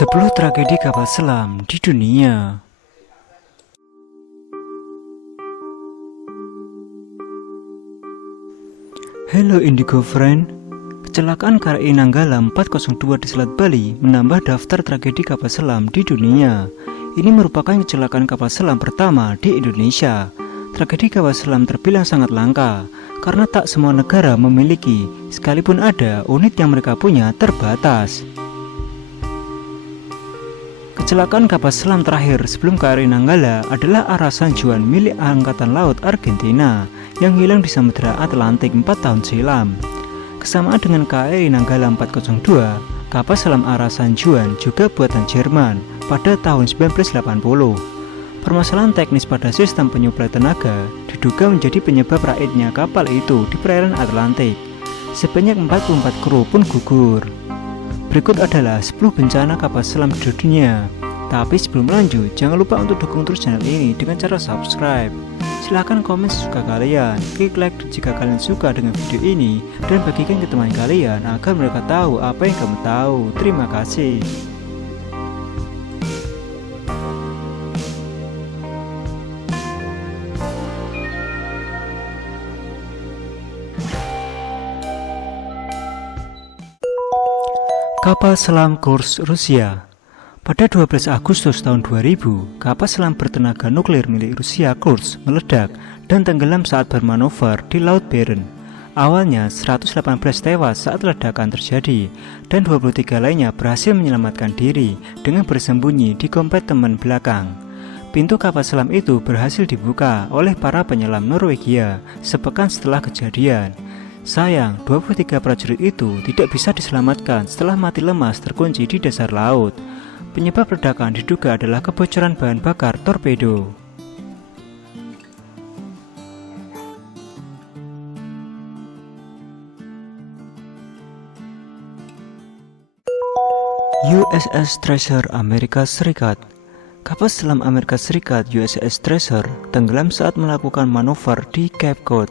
10 tragedi kapal selam di dunia. Hello Indigo Friend. Kecelakaan KRI Nanggala 402 di Selat Bali menambah daftar tragedi kapal selam di dunia. Ini merupakan kecelakaan kapal selam pertama di Indonesia. Tragedi kapal selam terbilang sangat langka karena tak semua negara memiliki, sekalipun ada, unit yang mereka punya terbatas. Kecelakaan kapal selam terakhir sebelum KRI Nanggala adalah Ara San Juan milik Angkatan Laut Argentina yang hilang di Samudra Atlantik 4 tahun silam. Kesamaan dengan KRI Nanggala 402, kapal selam Ara San Juan juga buatan Jerman pada tahun 1980. Permasalahan teknis pada sistem penyuplai tenaga diduga menjadi penyebab raibnya kapal itu di perairan Atlantik. Sebanyak 44 kru pun gugur. Berikut adalah 10 bencana kapal selam di dunia. Tapi sebelum lanjut, jangan lupa untuk dukung terus channel ini dengan cara subscribe. Silahkan komen sesuka kalian, klik like jika kalian suka dengan video ini, dan bagikan ke teman kalian agar mereka tahu apa yang kamu tahu. Terima kasih. Kapal selam Kursk Rusia. Pada 12 Agustus tahun 2000, kapal selam bertenaga nuklir milik Rusia Kursk meledak dan tenggelam saat bermanuver di Laut Barents. Awalnya 118 tewas saat ledakan terjadi dan 23 lainnya berhasil menyelamatkan diri dengan bersembunyi di kompartemen belakang. Pintu kapal selam itu berhasil dibuka oleh para penyelam Norwegia sepekan setelah kejadian. Sayang, 23 prajurit itu tidak bisa diselamatkan setelah mati lemas terkunci di dasar laut. Penyebab ledakan diduga adalah kebocoran bahan bakar torpedo. USS Treasure Amerika Serikat. Kapal selam Amerika Serikat USS Treasure tenggelam saat melakukan manuver di Cape Cod,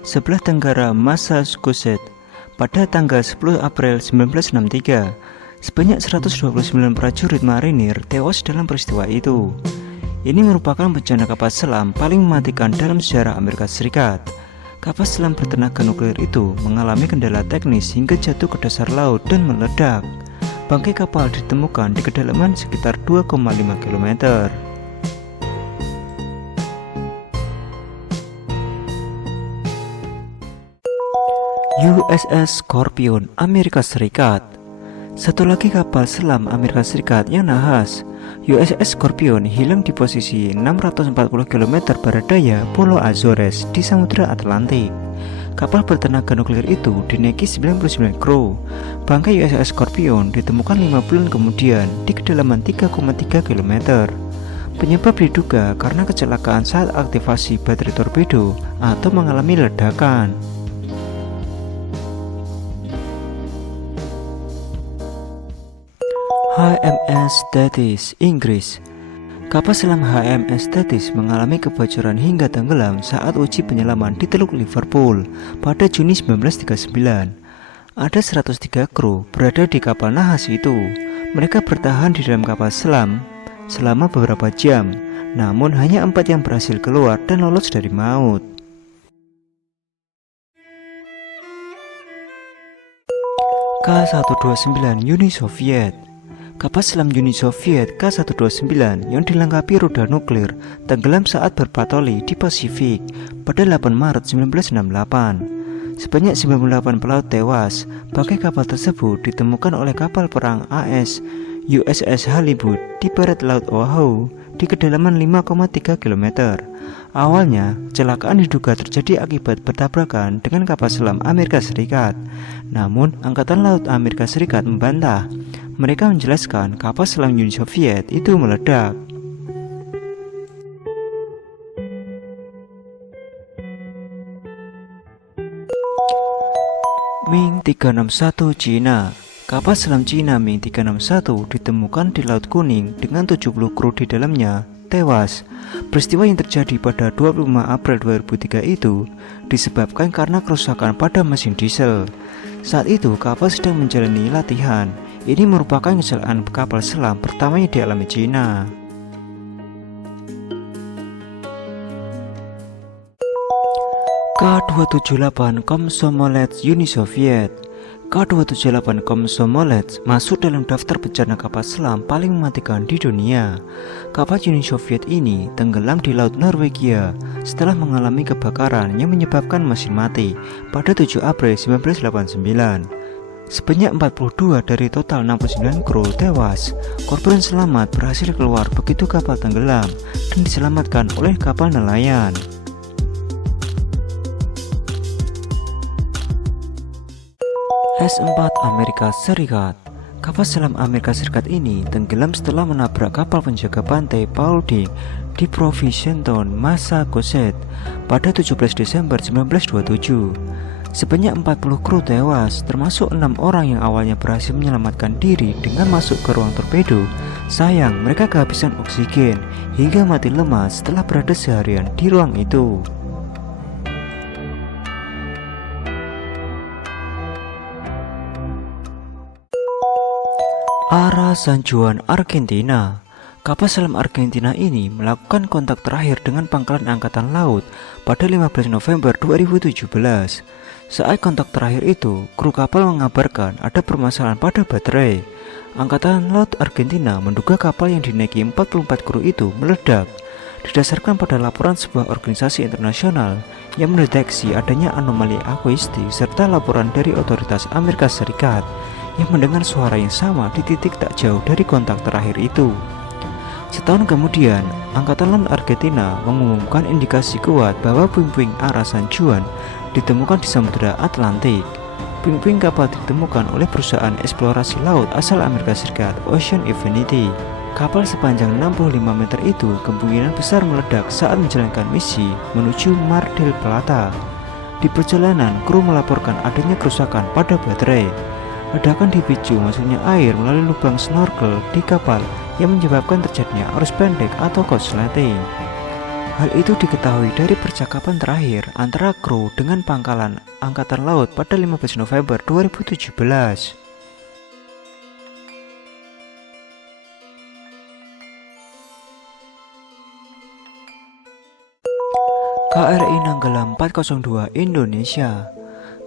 sebelah tenggara Massachusetts, pada tanggal 10 April 1963. Sebanyak 129 prajurit marinir tewas dalam peristiwa itu. Ini merupakan bencana kapal selam paling mematikan dalam sejarah Amerika Serikat. Kapal selam bertenaga nuklir itu mengalami kendala teknis hingga jatuh ke dasar laut dan meledak. Bangkai kapal ditemukan di kedalaman sekitar 2,5 km. USS Scorpion Amerika Serikat. Satu lagi kapal selam Amerika Serikat yang nahas, USS Scorpion, hilang di posisi 640 km barat daya Pulau Azores di Samudra Atlantik. Kapal bertenaga nuklir itu dinaiki 99 kru. Bangkai USS Scorpion ditemukan 5 bulan kemudian di kedalaman 3,3 km. Penyebab diduga karena kecelakaan saat aktivasi baterai torpedo atau mengalami ledakan. HMS Thetis, Inggris. Kapal selam HMS Thetis mengalami kebocoran hingga tenggelam saat uji penyelaman di Teluk Liverpool pada Juni 1939. Ada 103 kru berada di kapal nahas itu. Mereka bertahan di dalam kapal selam selama beberapa jam, namun hanya 4 yang berhasil keluar dan lolos dari maut. K-129 Uni Soviet. Kapal selam Uni Soviet K-129 yang dilengkapi rudal nuklir tenggelam saat berpatroli di Pasifik pada 8 Maret 1968. Sebanyak 98 pelaut tewas. Bangkai kapal tersebut ditemukan oleh kapal perang AS USS Halibut di barat Laut Oahu di kedalaman 5,3 km. Awalnya, kecelakaan diduga terjadi akibat bertabrakan dengan kapal selam Amerika Serikat. Namun, Angkatan Laut Amerika Serikat membantah. Mereka menjelaskan kapal selam Uni Soviet itu meledak. Ming 361 Cina. Kapal selam Cina Ming 361 ditemukan di Laut Kuning dengan 70 kru di dalamnya tewas. Peristiwa yang terjadi pada 25 April 2003 itu disebabkan karena kerusakan pada mesin diesel. Saat itu kapal sedang menjalani latihan. Ini merupakan kecelakaan kapal selam pertamanya dialami China. K-278 Komsomolets Uni Soviet. K-278 Komsomolets masuk dalam daftar bencana kapal selam paling mematikan di dunia. Kapal Uni Soviet ini tenggelam di Laut Norwegia setelah mengalami kebakaran yang menyebabkan mesin mati pada 7 April 1989. Sebanyak 42 dari total 69 kru tewas. Korban selamat berhasil keluar begitu kapal tenggelam dan diselamatkan oleh kapal nelayan. S-4 Amerika Serikat. Kapal selam Amerika Serikat ini tenggelam setelah menabrak kapal penjaga pantai Paulding di Provincetown, Massachusetts pada 17 Desember 1927. Sebanyak 40 kru tewas, termasuk 6 orang yang awalnya berhasil menyelamatkan diri dengan masuk ke ruang torpedo. Sayang, mereka kehabisan oksigen hingga mati lemas setelah berada seharian di ruang itu. Ara San Juan, Argentina. Kapal selam Argentina ini melakukan kontak terakhir dengan pangkalan angkatan laut pada 15 November 2017. Saat kontak terakhir itu, kru kapal mengabarkan ada permasalahan pada baterai. Angkatan Laut Argentina menduga kapal yang dinaiki 44 kru itu meledak. Didasarkan pada laporan sebuah organisasi internasional yang mendeteksi adanya anomali akustik serta laporan dari otoritas Amerika Serikat yang mendengar suara yang sama di titik tak jauh dari kontak terakhir itu. Setahun kemudian, Angkatan Laut Argentina mengumumkan indikasi kuat bahwa puing-puing Ara San Juan ditemukan di Samudra Atlantik. Puing-puing kapal ditemukan oleh perusahaan eksplorasi laut asal Amerika Serikat, Ocean Infinity. Kapal sepanjang 65 meter itu kemungkinan besar meledak saat menjalankan misi menuju Mar del Plata. Di perjalanan, kru melaporkan adanya kerusakan pada baterai. Ledakan dipicu masuknya air melalui lubang snorkel di kapal yang menyebabkan terjadinya arus pendek atau korsleting. Hal itu diketahui dari percakapan terakhir antara kru dengan pangkalan Angkatan Laut pada 15 November 2017. KRI Nanggala 402 Indonesia.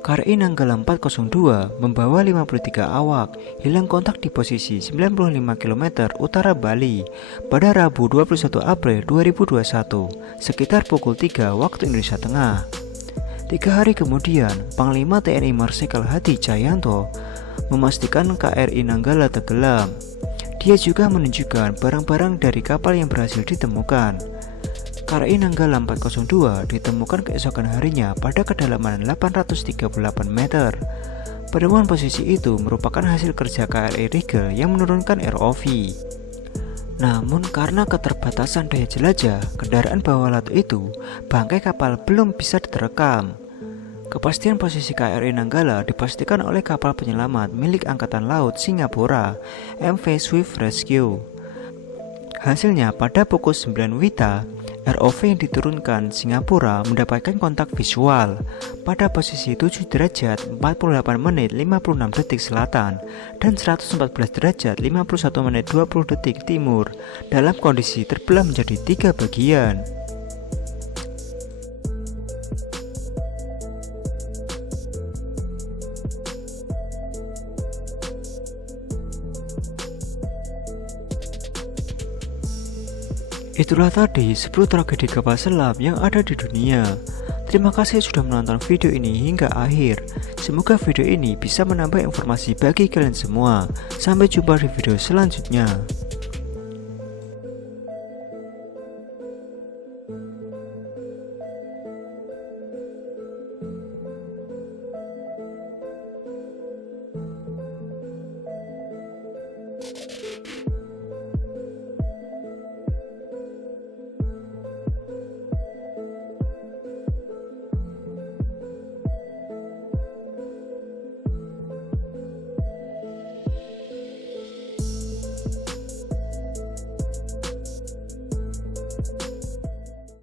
KRI Nanggala 402 membawa 53 awak hilang kontak di posisi 95 km utara Bali pada Rabu 21 April 2021 sekitar pukul 3 waktu Indonesia Tengah. 3 hari kemudian, Panglima TNI Marsikal Hadi Cahyanto memastikan KRI Nanggala tenggelam. Dia juga menunjukkan barang-barang dari kapal yang berhasil ditemukan. KRI Nanggala 402 ditemukan keesokan harinya pada kedalaman 838 meter. Penemuan posisi itu merupakan hasil kerja KRI Rigel yang menurunkan ROV. Namun karena keterbatasan daya jelajah kendaraan bawah laut itu, bangkai kapal belum bisa diterekam. Kepastian posisi KRI Nanggala dipastikan oleh kapal penyelamat milik Angkatan Laut Singapura, MV Swift Rescue. Hasilnya pada pukul 9 WITA, ROV yang diturunkan Singapura mendapatkan kontak visual pada posisi 7 derajat 48 menit 56 detik selatan dan 114 derajat 51 menit 20 detik timur dalam kondisi terbelah menjadi 3 bagian. Itulah tadi 10 tragedi kapal selam yang ada di dunia. Terima kasih sudah menonton video ini hingga akhir. Semoga video ini bisa menambah informasi bagi kalian semua. Sampai jumpa di video selanjutnya.